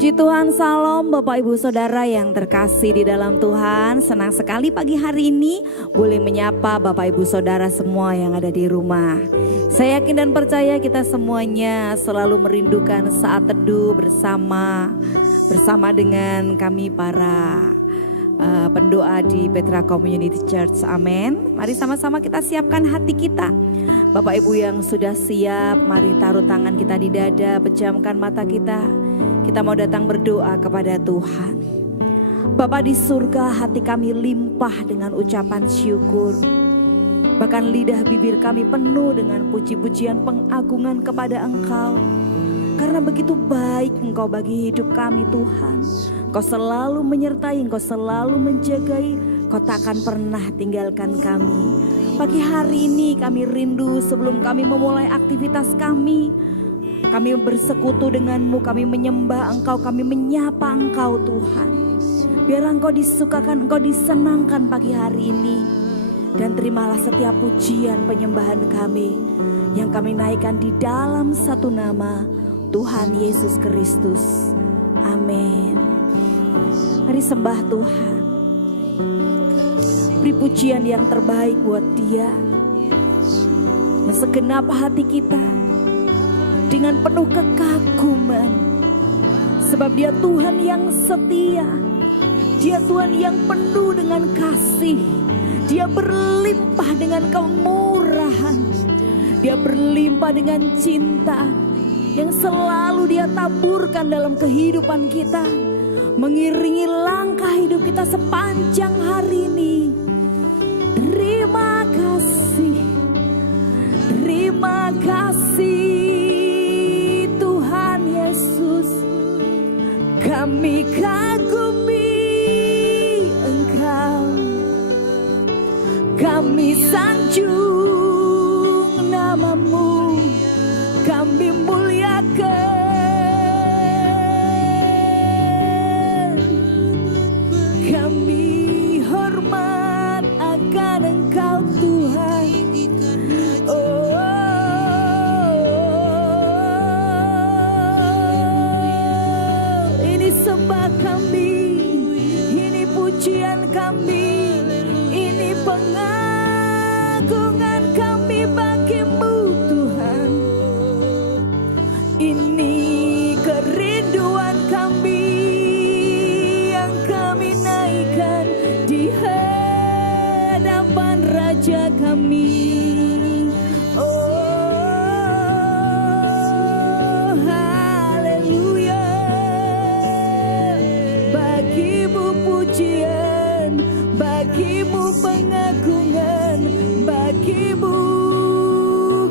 Puji Tuhan, salam Bapak Ibu Saudara yang terkasih di dalam Tuhan. Senang sekali pagi hari ini boleh menyapa Bapak Ibu Saudara semua yang ada di rumah. Saya yakin dan percaya kita semuanya selalu merindukan saat teduh bersama dengan kami para pendoa di Petra Community Church. Amin. Mari sama-sama kita siapkan hati kita. Bapak Ibu yang sudah siap, mari taruh tangan kita di dada, pejamkan mata kita. Kita mau datang berdoa kepada Tuhan. Bapa di surga, hati kami limpah dengan ucapan syukur. Bahkan lidah bibir kami penuh dengan puji-pujian pengagungan kepada Engkau. Karena begitu baik Engkau bagi hidup kami Tuhan. Engkau selalu menyertai, Engkau selalu menjagai, Engkau takkan pernah tinggalkan kami. Pagi hari ini kami rindu sebelum kami memulai aktivitas kami. Kami bersekutu denganmu, kami menyembah Engkau, kami menyapa Engkau Tuhan. Biar Engkau disukakan, Engkau disenangkan pagi hari ini. Dan terimalah setiap pujian penyembahan kami yang kami naikkan di dalam satu nama, Tuhan Yesus Kristus. Amin. Mari sembah Tuhan. Beri pujian yang terbaik buat Dia. Dan segenap hati kita dengan penuh kekaguman, sebab Dia Tuhan yang setia, Dia Tuhan yang penuh dengan kasih, Dia berlimpah dengan kemurahan, Dia berlimpah dengan cinta yang selalu Dia taburkan dalam kehidupan kita, mengiringi langkah hidup kita sepanjang hari ini. Terima kasih, terima kasih Tuhan Yesus. Kami kagumi Engkau, kami sanjung namamu, kami muliakan, kami hormat akan Engkau Tuhan. Oh, ini sembah kami, ini pujian kami, ini pengagungan kami bagimu Tuhan. Ini kerinduan kami yang kami naikkan di hadapan Raja kami. Oh, haleluya. Bagimu pujian, bagimu pengagungan, bagimu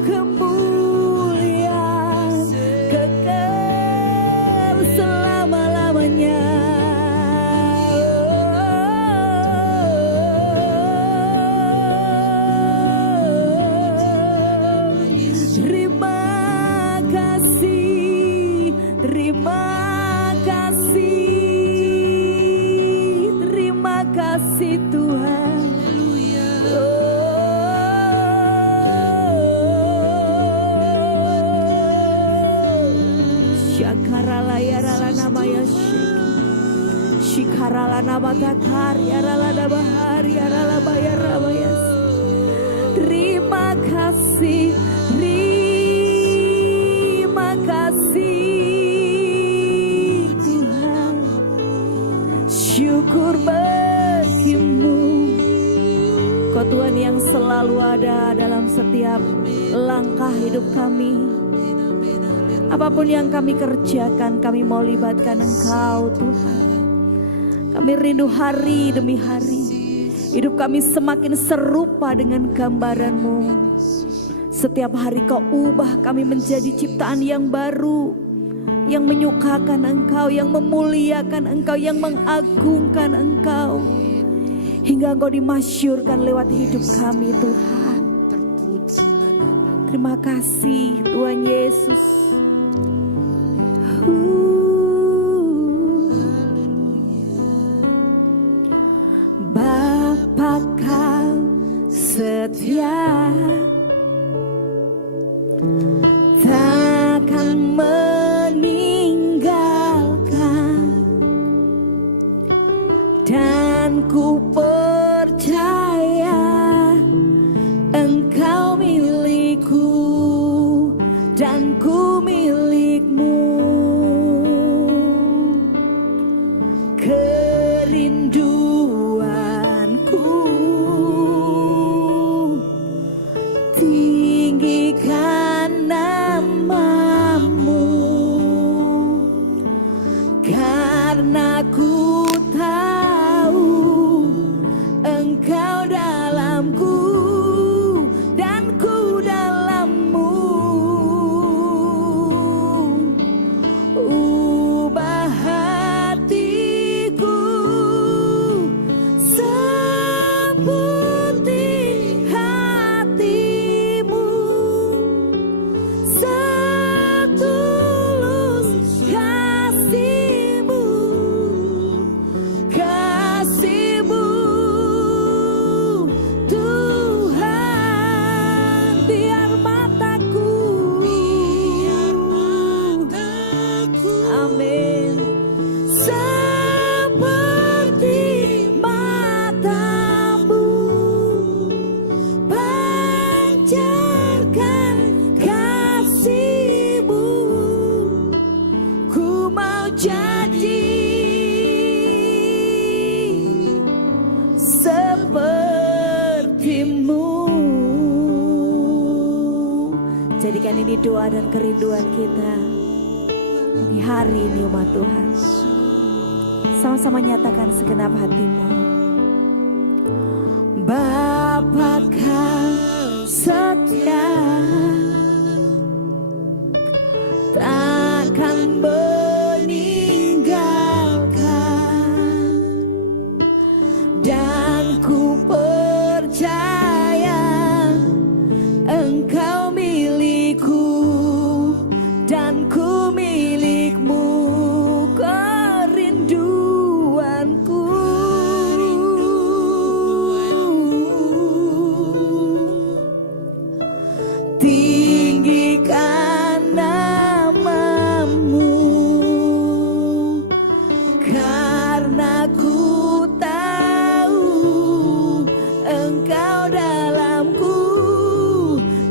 kemuliaan kekal selama-lamanya. Terima kasih, terima kasih, terima kasih Tuhan. Syakarala yarala namaya syek, shikarala nabatakar yarala nabahari yarala bayarabayas. Terima kasih, terima kasih Tuhan. Syukur bagimu, Kau Tuhan yang selalu ada dalam setiap langkah hidup kami. Apapun yang kami kerjakan, kami mau libatkan Engkau Tuhan. Kami rindu hari demi hari, hidup kami semakin serupa dengan gambaran-Mu. Setiap hari Kau ubah kami menjadi ciptaan yang baru, yang menyukakan Engkau, yang memuliakan Engkau, yang mengagungkan Engkau, hingga Engkau dimasyurkan lewat hidup kami Tuhan. Terima kasih Tuhan Yesus. Bapa Kau setia, takkan meninggalkan. Engkau dalamku dan ku dalammu. Ubah hatiku seperti hatimu, setulus kasihmu, kasihmu Tuhan. Biar mataku, amin, seperti matamu, pancarkan kasihmu. Ku mau jadi sepertimu. Jadikan ini doa dan kerinduan kita di hari ini umat Tuhan. Sama-sama nyatakan segenap hatimu. Bapa Kau setia, takkan meninggalkan, dan ku percaya Engkau milikku dan ku milikmu. Kerinduanku tinggikan namamu, karena ku tahu Engkau dalamku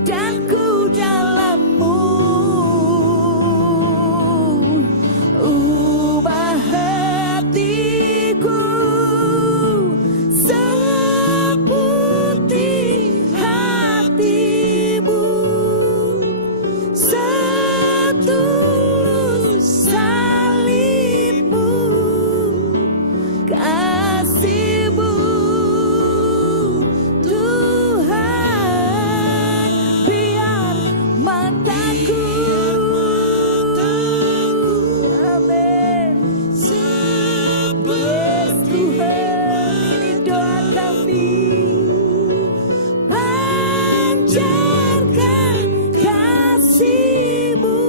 dan ku dalammu. Ubah hatiku seperti hatimu, setulus salibmu, kasihmu Tuhan. Biar mataku, amin, yes Tuhan, ini doa kami. Pancarkan kasihmu,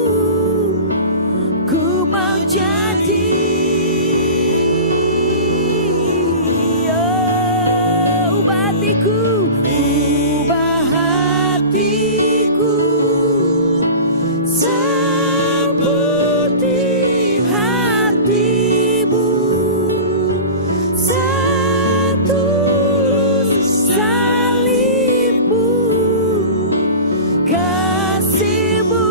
ku mau jadi, oh, ubah hatiku, ubah hatiku seperti hatimu, setulus salibmu, kasihmu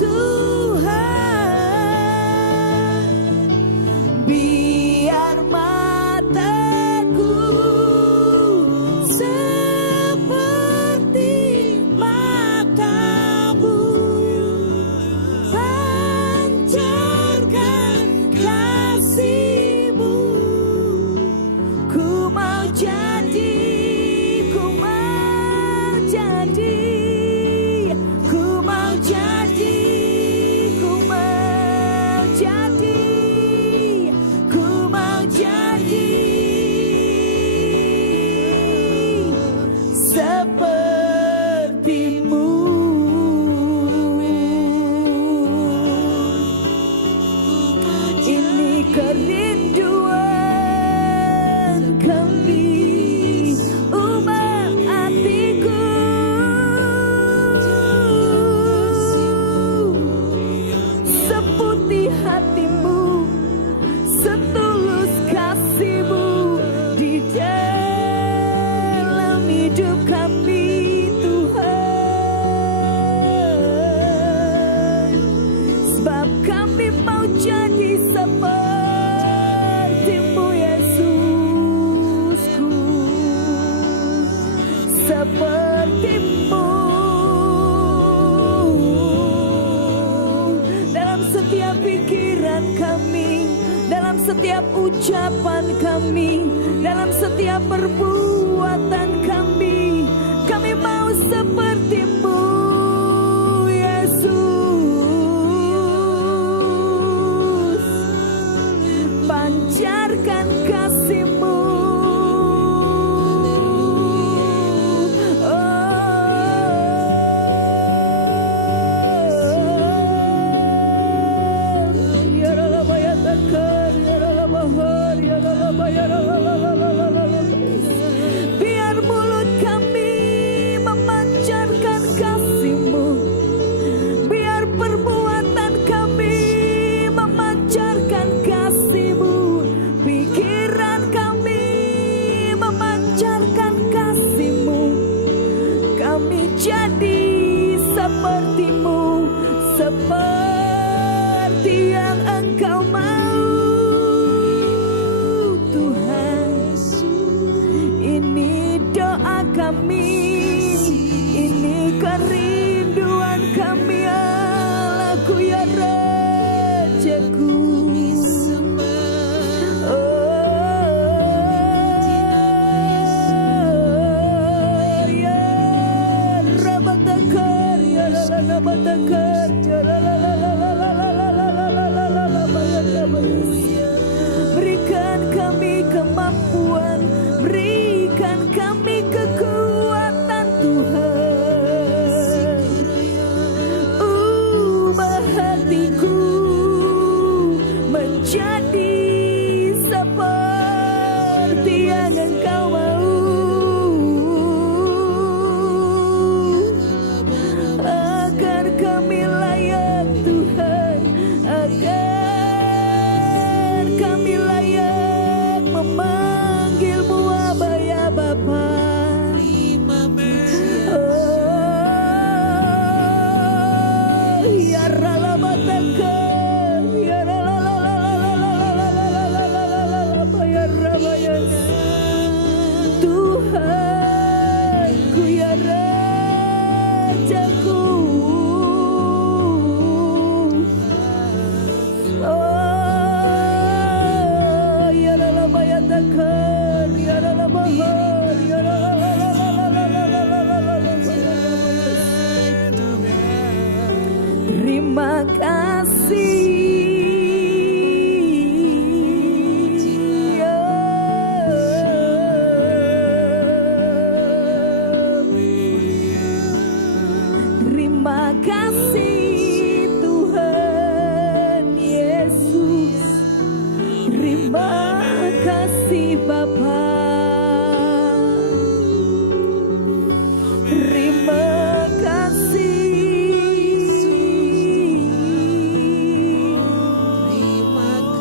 Tuhan. Biar mataku seperti matamu, pancarkan kasihmu. Ku mau jadi, ku mau jadi, ku mau jadi, ku mau jadi, ku mau jadi sepertimu. Ini kerinduan kami, ubah hatiku seperti hatimu, setulus kasihmu di dalam hidup kami Tuhan. Sebab kami mau jadi sepertimu Yesusku, sepertimu dalam setiap pikiran kami, dalam setiap ucapan kami, dalam setiap perbuatan kami mau seperti-Mu Yesus. Pancarkan kasih-Mu. Biar mulut kami memancarkan kasih-Mu, biar perbuatan kami memancarkan kasih-Mu, pikiran kami memancarkan kasih-Mu. Kami jadi seperti-Mu, seperti yang Engkau mau. Kami, ini kerinduan kami, Allahku ya Rajaku. Oh ya Rabatakar, ya Rabatakar, ya berikan kami kemampuan, berikan kami kekuatan Tuhan. Ubah hatiku menjadi seperti yang Engkau mau, agar kami layak Tuhan, agar kami layak memanggil-Mu Aba ya Bapa. Tuhanku ya Rajaku. Oh ya la bayatakar, ya la bahar, ya la. Terima kasih. Terima kasih Tuhan Yesus. Terima kasih Bapa. Terima kasih.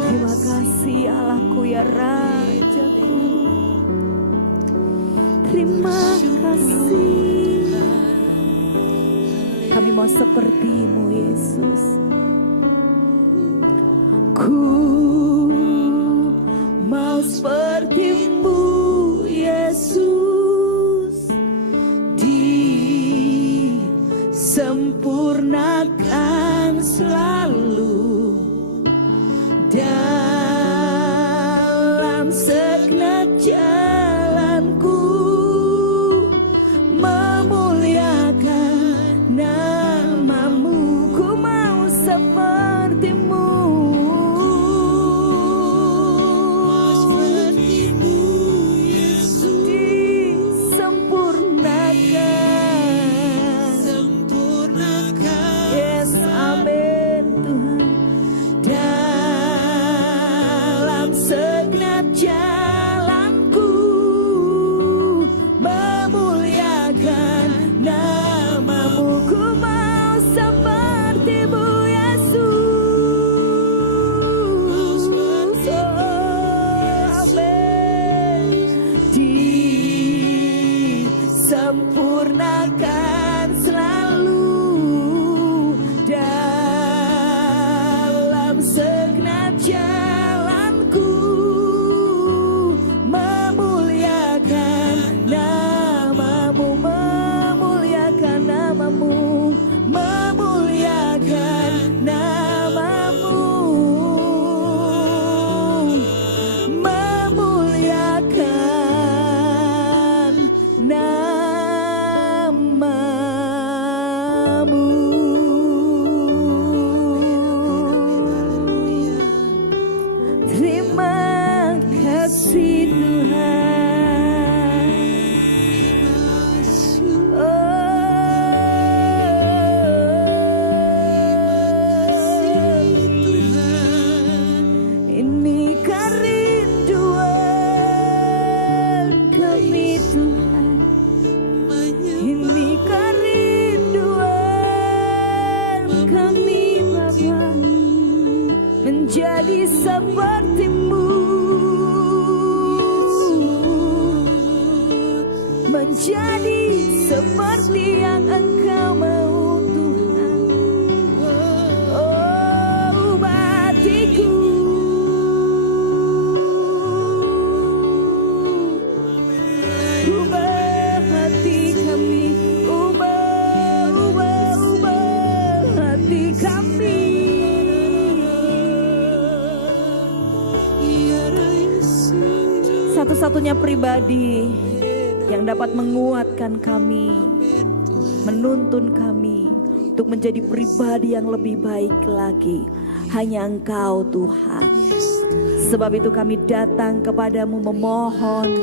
Terima kasih Allahku ya Rajaku. Terima kasih. Kami mau seperti-Mu Yesus. Ku mau seperti-Mu Yesus, disempurnakan selalu dalam segenap jalanku, memuliakan nama-Mu. Ku mau menjadi seperti yang Engkau mau Tuhan. Oh, ubah hatiku, ubah hati kami, ubah hati kami. Satu-satunya pribadi yang dapat menguatkan kami, menuntun kami untuk menjadi pribadi yang lebih baik lagi, hanya Engkau Tuhan. Sebab itu kami datang kepadamu memohon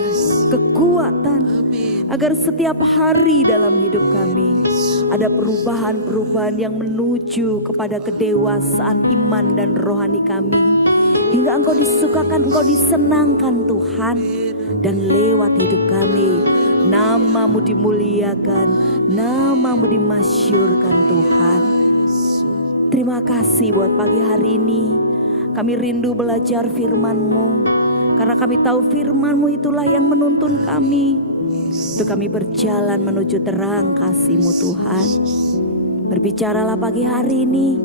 kekuatan agar setiap hari dalam hidup kami ada perubahan-perubahan yang menuju kepada kedewasaan iman dan rohani kami. Hingga Engkau disukakan, Engkau disenangkan Tuhan. Dan lewat hidup kami, nama-Mu dimuliakan, nama-Mu dimasyurkan Tuhan. Terima kasih buat pagi hari ini. Kami rindu belajar firman-Mu. Karena kami tahu firman-Mu itulah yang menuntun kami. Untuk kami berjalan menuju terang kasih-Mu Tuhan. Berbicaralah pagi hari ini.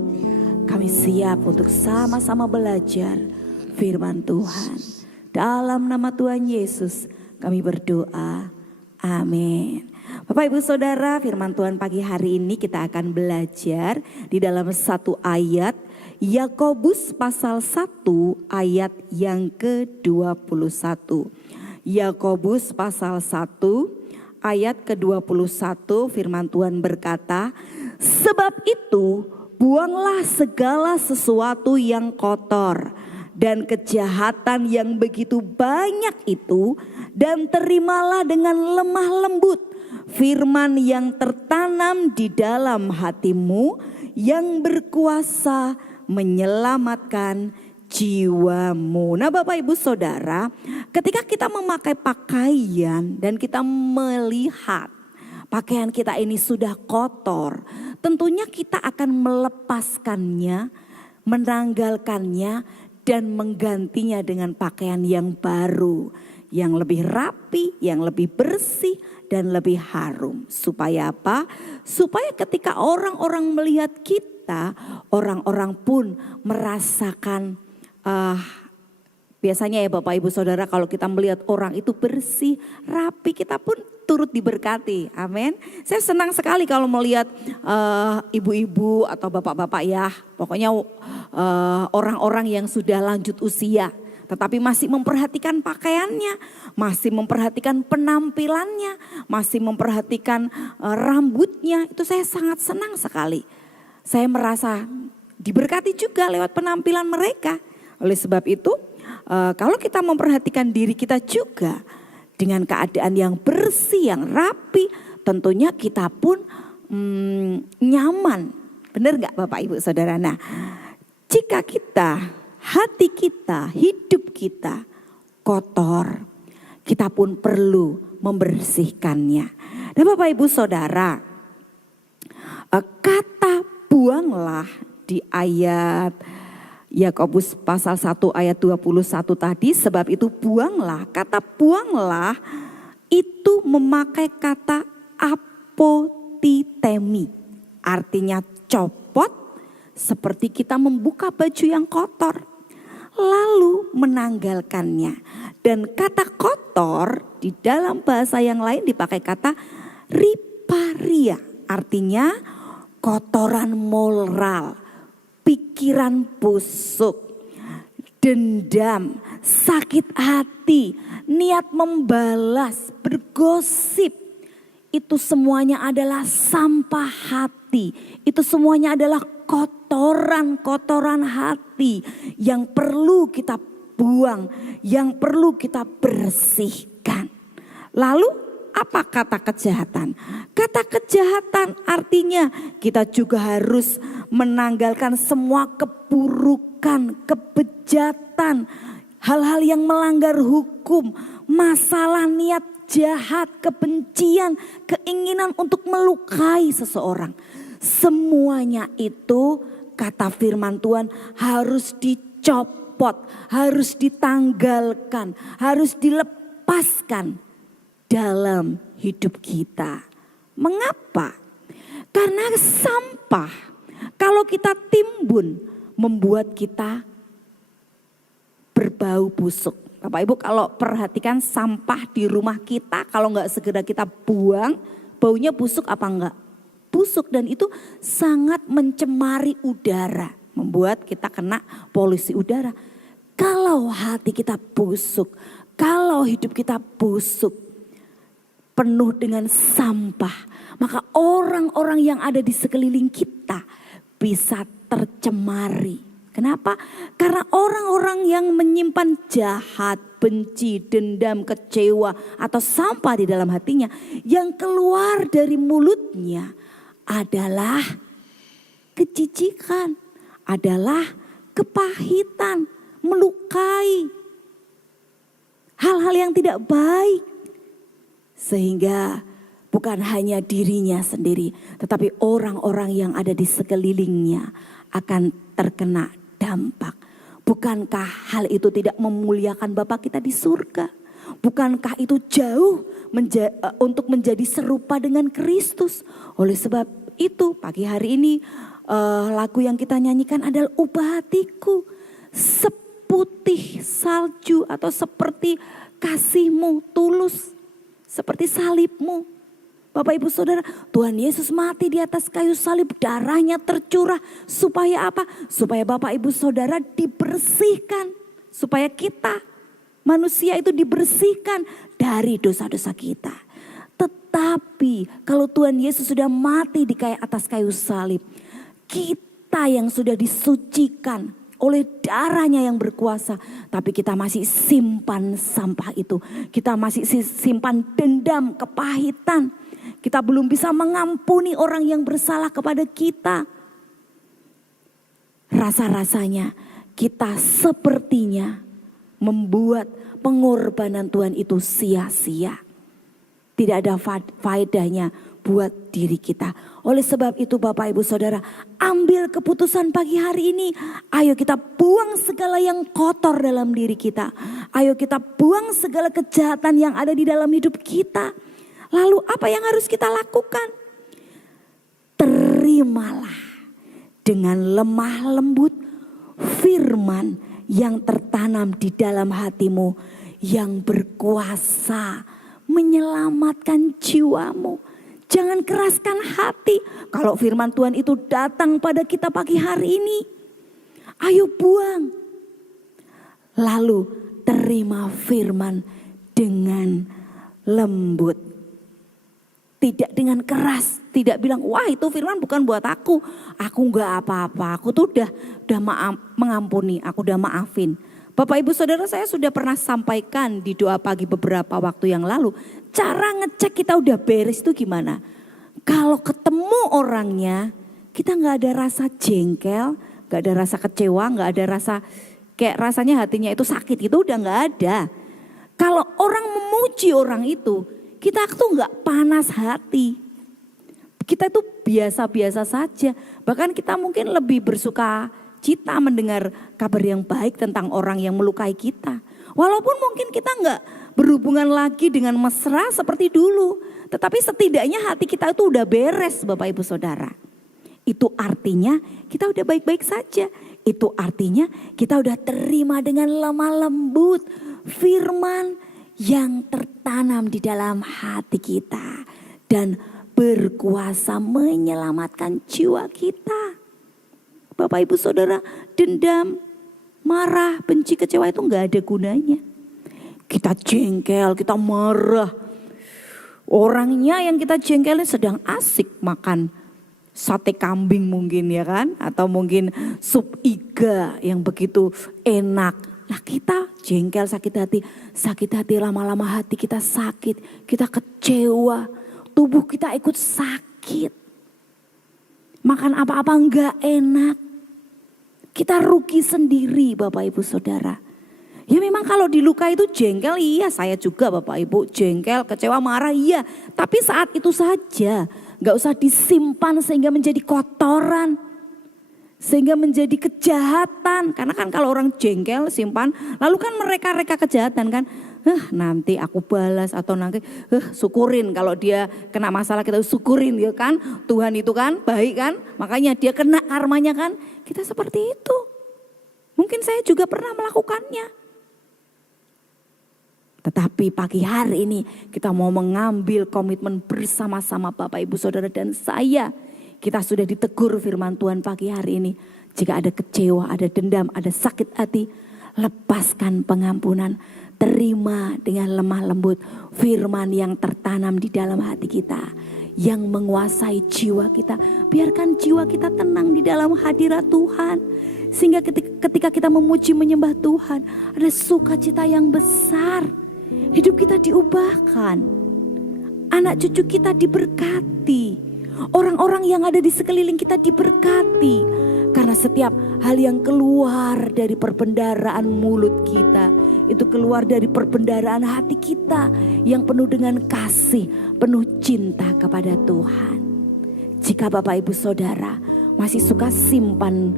Kami siap untuk sama-sama belajar firman Tuhan. Dalam nama Tuhan Yesus kami berdoa. Amin. Bapak Ibu Saudara, firman Tuhan pagi hari ini kita akan belajar di dalam satu ayat, Yakobus pasal 1 ayat yang ke-21. Yakobus pasal 1 ayat ke-21, firman Tuhan berkata, sebab itu buanglah segala sesuatu yang kotor dan kejahatan yang begitu banyak itu, dan terimalah dengan lemah lembut firman yang tertanam di dalam hatimu, yang berkuasa menyelamatkan jiwamu. Nah Bapak Ibu Saudara, ketika kita memakai pakaian dan kita melihat pakaian kita ini sudah kotor, tentunya kita akan melepaskannya, menanggalkannya, dan menggantinya dengan pakaian yang baru, yang lebih rapi, yang lebih bersih, dan lebih harum. Supaya apa? Supaya ketika orang-orang melihat kita, orang-orang pun merasakan, biasanya ya Bapak Ibu Saudara, kalau kita melihat orang itu bersih, rapi, kita pun turut diberkati. Amin. Saya senang sekali kalau melihat ibu-ibu atau bapak-bapak ya, pokoknya orang-orang yang sudah lanjut usia, tetapi masih memperhatikan pakaiannya, masih memperhatikan penampilannya, masih memperhatikan rambutnya. Itu saya sangat senang sekali. Saya merasa diberkati juga lewat penampilan mereka. Oleh sebab itu, kalau kita memperhatikan diri kita juga dengan keadaan yang bersih, yang rapi, tentunya kita pun nyaman. Benar gak Bapak Ibu Saudara? Nah, jika kita, hati kita, hidup kita kotor, kita pun perlu membersihkannya. Dan Bapak Ibu Saudara, kata buanglah di ayat Yakobus pasal 1 ayat 21 tadi, sebab itu buanglah. Kata buanglah itu memakai kata apotitemi. Artinya copot, seperti kita membuka baju yang kotor, lalu menanggalkannya. Dan kata kotor di dalam bahasa yang lain dipakai kata riparia. Artinya kotoran moral, pikiran busuk, dendam, sakit hati, niat membalas, bergosip. Itu semuanya adalah sampah hati. Itu semuanya adalah kotoran-kotoran hati yang perlu kita buang, yang perlu kita bersihkan. Lalu apa kata kejahatan? Kata kejahatan artinya kita juga harus menanggalkan semua keburukan, kebejatan, hal-hal yang melanggar hukum, masalah niat jahat, kebencian, keinginan untuk melukai seseorang. Semuanya itu kata firman Tuhan harus dicopot, harus ditanggalkan, harus dilepaskan. dalam hidup kita. Mengapa? Karena sampah kalau kita timbun membuat kita berbau busuk. Bapak Ibu kalau perhatikan sampah di rumah kita kalau nggak segera kita buang, baunya busuk apa enggak? Busuk, dan itu sangat mencemari udara, membuat kita kena polusi udara. Kalau hati kita busuk, kalau hidup kita busuk, penuh dengan sampah, maka orang-orang yang ada di sekeliling kita bisa tercemari. Kenapa? Karena orang-orang yang menyimpan jahat, benci, dendam, kecewa, atau sampah di dalam hatinya, yang keluar dari mulutnya adalah kejijikan, adalah kepahitan, melukai, hal-hal yang tidak baik. Sehingga bukan hanya dirinya sendiri, tetapi orang-orang yang ada di sekelilingnya akan terkena dampak. Bukankah hal itu tidak memuliakan Bapa kita di surga? Bukankah itu jauh untuk menjadi serupa dengan Kristus? Oleh sebab itu pagi hari ini lagu yang kita nyanyikan adalah ubah hatiku seputih salju, atau seperti kasih-Mu tulus, seperti salib-Mu. Bapak Ibu Saudara, Tuhan Yesus mati di atas kayu salib, darahnya tercurah supaya apa? Supaya Bapak Ibu Saudara dibersihkan, supaya kita manusia itu dibersihkan dari dosa-dosa kita. Tetapi kalau Tuhan Yesus sudah mati di atas kayu salib, kita yang sudah disucikan oleh darahnya yang berkuasa, tapi kita masih simpan sampah itu. Kita masih simpan dendam, kepahitan. Kita belum bisa mengampuni orang yang bersalah kepada kita. Rasa-rasanya kita sepertinya membuat pengorbanan Tuhan itu sia-sia. Tidak ada faedahnya buat diri kita. Oleh sebab itu Bapak Ibu Saudara, ambil keputusan pagi hari ini. Ayo kita buang segala yang kotor dalam diri kita. Ayo kita buang segala kejahatan yang ada di dalam hidup kita. Lalu apa yang harus kita lakukan? Terimalah dengan lemah lembut firman yang tertanam di dalam hatimu, yang berkuasa menyelamatkan jiwamu. Jangan keraskan hati. Kalau firman Tuhan itu datang pada kita pagi hari ini, ayo buang. Lalu terima firman dengan lembut. Tidak dengan keras, tidak bilang wah itu firman bukan buat aku enggak apa-apa, aku tuh udah mengampuni, aku udah maafin. Bapak Ibu Saudara, saya sudah pernah sampaikan di doa pagi beberapa waktu yang lalu, cara ngecek kita udah beres itu gimana? Kalau ketemu orangnya, kita nggak ada rasa jengkel, nggak ada rasa kecewa, nggak ada rasa kayak rasanya hatinya itu sakit, itu udah nggak ada. Kalau orang memuji orang itu, kita tuh nggak panas hati. Kita tuh biasa-biasa saja. Bahkan kita mungkin lebih bersuka cita mendengar kabar yang baik tentang orang yang melukai kita. Walaupun mungkin kita nggak berhubungan lagi dengan mesra seperti dulu. Tetapi setidaknya hati kita itu udah beres Bapak Ibu Saudara. Itu artinya kita udah baik-baik saja. Itu artinya kita udah terima dengan lemah lembut firman yang tertanam di dalam hati kita dan berkuasa menyelamatkan jiwa kita. Bapak Ibu Saudara, dendam, marah, benci, kecewa itu nggak ada gunanya. Kita jengkel, kita marah. Orangnya yang kita jengkelin sedang asik makan sate kambing mungkin ya kan, atau mungkin sup iga yang begitu enak. Nah kita jengkel, sakit hati lama-lama hati kita sakit, kita kecewa, tubuh kita ikut sakit. Makan apa-apa enggak enak, kita rugi sendiri Bapak Ibu Saudara. Ya memang kalau dilukai itu jengkel, iya saya juga Bapak Ibu jengkel, kecewa, marah iya. Tapi saat itu saja, gak usah disimpan sehingga menjadi kotoran. Sehingga menjadi kejahatan. Karena kan kalau orang jengkel simpan, lalu kan mereka kejahatan kan. nanti aku balas atau nanti syukurin kalau dia kena masalah, kita syukurin ya kan. Tuhan itu kan baik kan, makanya dia kena karmanya kan. Kita seperti itu. Mungkin saya juga pernah melakukannya. Tetapi pagi hari ini kita mau mengambil komitmen bersama-sama Bapak Ibu Saudara dan saya. Kita sudah ditegur firman Tuhan pagi hari ini. Jika ada kecewa, ada dendam, ada sakit hati, lepaskan pengampunan. Terima dengan lemah lembut firman yang tertanam di dalam hati kita. Yang menguasai jiwa kita. Biarkan jiwa kita tenang di dalam hadirat Tuhan. Sehingga ketika kita memuji menyembah Tuhan, ada sukacita yang besar. Hidup kita diubahkan. Anak cucu kita diberkati. Orang-orang yang ada di sekeliling kita diberkati. Karena setiap hal yang keluar dari perbendaharaan mulut kita, itu keluar dari perbendaharaan hati kita yang penuh dengan kasih, penuh cinta kepada Tuhan. Jika Bapak Ibu Saudara masih suka simpan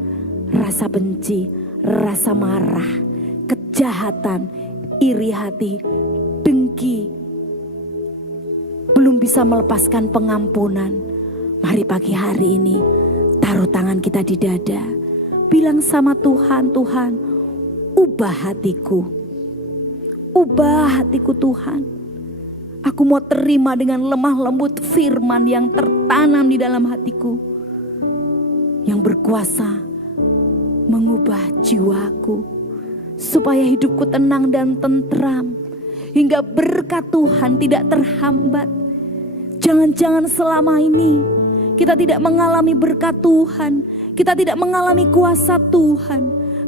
rasa benci, rasa marah, kejahatan, iri hati, dengki, belum bisa melepaskan pengampunan, mari pagi hari ini taruh tangan kita di dada. Bilang sama Tuhan, Tuhan, ubah hatiku. Ubah hatiku Tuhan. Aku mau terima dengan lemah lembut firman yang tertanam di dalam hatiku. Yang berkuasa mengubah jiwaku. Supaya hidupku tenang dan tentram. Hingga berkat Tuhan tidak terhambat. Jangan-jangan selama ini kita tidak mengalami berkat Tuhan. Kita tidak mengalami kuasa Tuhan.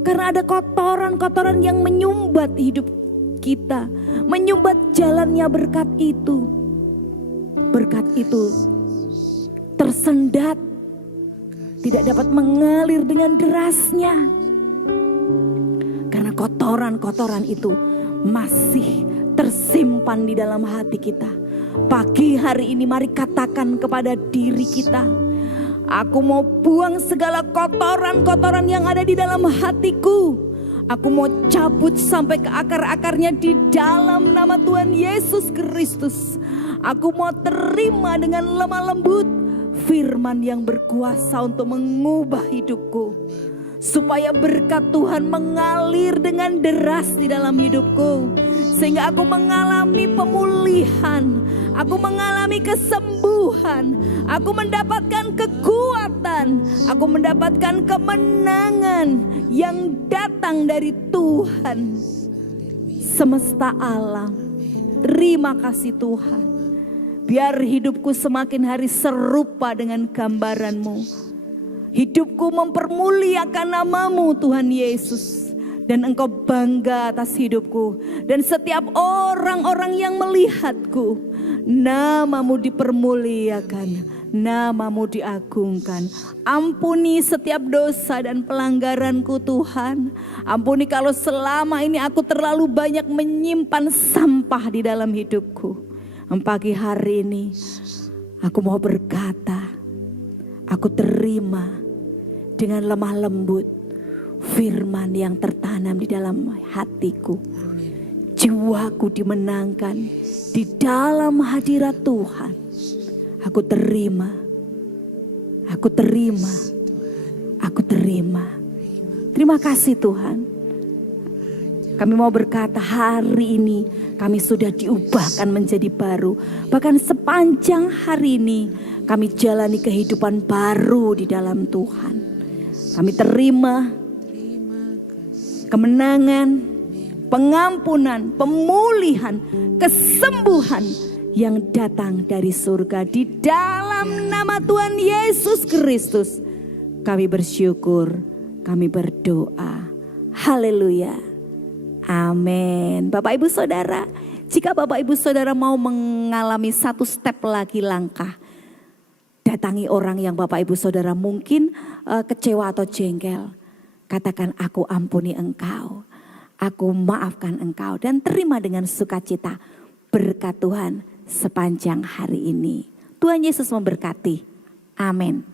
Karena ada kotoran-kotoran yang menyumbat hidup kita. Menyumbat jalannya berkat itu. Berkat itu tersendat. Tidak dapat mengalir dengan derasnya. Karena kotoran-kotoran itu masih tersimpan di dalam hati kita. Pagi hari ini mari katakan kepada diri kita, aku mau buang segala kotoran-kotoran yang ada di dalam hatiku. Aku mau cabut sampai ke akar-akarnya di dalam nama Tuhan Yesus Kristus. Aku mau terima dengan lemah lembut firman yang berkuasa untuk mengubah hidupku. Supaya berkat Tuhan mengalir dengan deras di dalam hidupku. Sehingga aku mengalami pemulihan. Aku mengalami kesembuhan. Aku mendapatkan kekuatan. Aku mendapatkan kemenangan yang datang dari Tuhan semesta alam. Terima kasih Tuhan. Biar hidupku semakin hari serupa dengan gambaran-Mu. Hidupku mempermuliakan nama-Mu Tuhan Yesus. Dan Engkau bangga atas hidupku. Dan setiap orang-orang yang melihatku, nama-Mu dipermuliakan, nama-Mu diagungkan. Ampuni setiap dosa dan pelanggaranku Tuhan. Ampuni kalau selama ini aku terlalu banyak menyimpan sampah di dalam hidupku. Pagi hari ini aku mau berkata, aku terima dengan lemah lembut firman yang tertanam di dalam hatiku. Jiwaku dimenangkan di dalam hadirat Tuhan. Aku terima. Aku terima. Aku terima. Terima kasih Tuhan. Kami mau berkata hari ini kami sudah diubahkan menjadi baru. Bahkan sepanjang hari ini kami jalani kehidupan baru di dalam Tuhan. Kami terima kemenangan, pengampunan, pemulihan, kesembuhan yang datang dari surga. Di dalam nama Tuhan Yesus Kristus kami bersyukur, kami berdoa. Haleluya. Amin. Bapak Ibu Saudara, jika Bapak Ibu Saudara mau mengalami satu step lagi langkah, datangi orang yang Bapak Ibu Saudara mungkin kecewa atau jengkel. Katakan, aku ampuni engkau, aku maafkan engkau, dan terima dengan sukacita berkat Tuhan sepanjang hari ini. Tuhan Yesus memberkati. Amin.